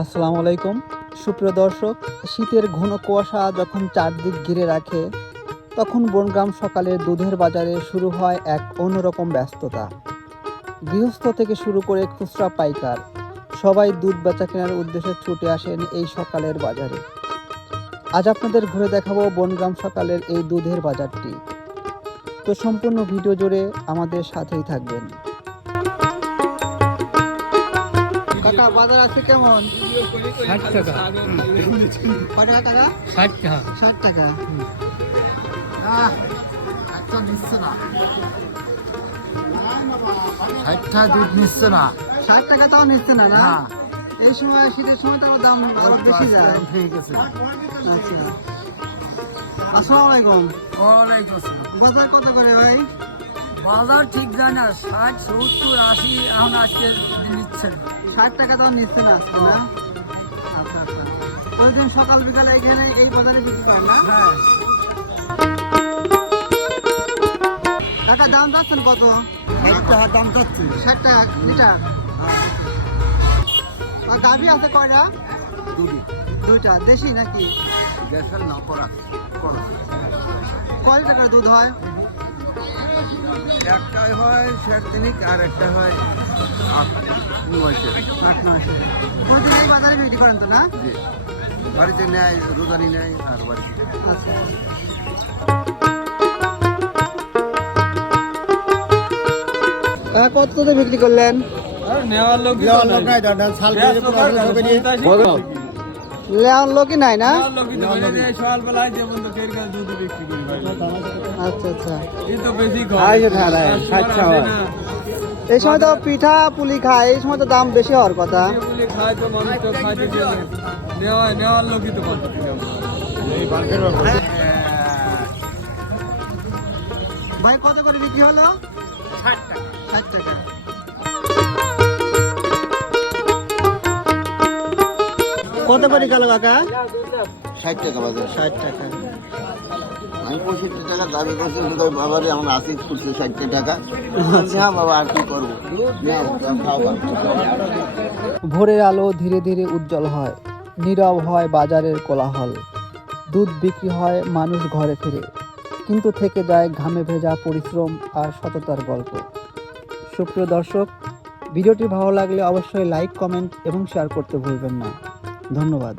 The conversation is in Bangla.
আসসালামু আলাইকুম। সুপ্রিয় দর্শক, শীতের ঘন কুয়াশা যখন চারদিক ঘিরে রাখে, তখন বনগ্রাম সকালের দুধের বাজারে শুরু হয় এক অন্যরকম ব্যস্ততা। গৃহস্থ থেকে শুরু করে খুচরা পাইকার, সবাই দুধ বেচা কেনার উদ্দেশ্যে ছুটে আসেন এই সকালের বাজারে। আজ আপনাদের ঘুরে দেখাবো বনগ্রাম সকালের এই দুধের বাজারটি। তো সম্পূর্ণ ভিডিও জুড়ে আমাদের সাথেই থাকবেন। কাকা বাজার আছে কেমন? ষাট টাকা। কয় টাকা ষাট টাকা। ষাট টাকা। একটা নিচ্ছে না। ষাটটা দুধ নিচ্ছে না। ষাট টাকা তাও নিচ্ছে না না? না। এই সময় শীতের সময় তো দাম আরও বেশি যায়। ঠিক আছে আচ্ছা। আসসালামু আলাইকুম। ওয়ালাইকুম আসসালাম। বাজার কত করে ভাই? বাজার ঠিক যায় না ষাট সত্তর আশি এখন আজকে নিচ্ছে না। ষাট টাকা তাও নিচ্ছে না আজকে না? আচ্ছা আচ্ছা। প্রতিদিন সকাল বিকালে এখানে এই বাজারে বিক্রি করেন না? হ্যাঁ। টাকা দাম যাচ্ছেন কত? টাকা দাম যাচ্ছে ষাট টাকা লিটার? আর গাভি আছে কয়টা? দুধি দুইটা। দেশি নাকি? গ্যাসের না পড়া কয় টাকার দুধ হয়? একটাই হয় ষাট তিনিক আর একটা হয় আট নয়শো প্রতিদিন বাজারে বিক্রি করেন তো না? জি। বাড়িতে নেয় রোজানি নেয় আর বাড়িতে আচ্ছা। কত দিয়ে বিক্রি করলেন? লেওয়ার লোকই নাই না? আচ্ছা আচ্ছা। এই সময় তো পিঠা, পুলি খায়, এই সময় তো দাম বেশি হওয়ার কথা। ভাই, কত করে বিক্রি হলো? কত করে গেল কাকা? ষাট টাকা বাজার। ষাট টাকা। আমি পঁয়ষট্টি টাকা দাবি করছি কিন্তু বাবারে আমার আসিস করছে ষাটটি টাকা। হ্যাঁ বাবা আর কি করব? নাও, খাও খাও। ভোরের আলো ধীরে ধীরে উজ্জ্বল হয় নীরব হয় বাজারের কোলাহল। দুধ বিক্রি হয় মানুষ ঘরে ফিরে কিন্তু থেকে যায় ঘামে ভেজা পরিশ্রম আর সততার গল্প। সুপ্রিয় দর্শক ভিডিওটি ভালো লাগলে অবশ্যই লাইক কমেন্ট এবং শেয়ার করতে ভুলবেন না। ধন্যবাদ।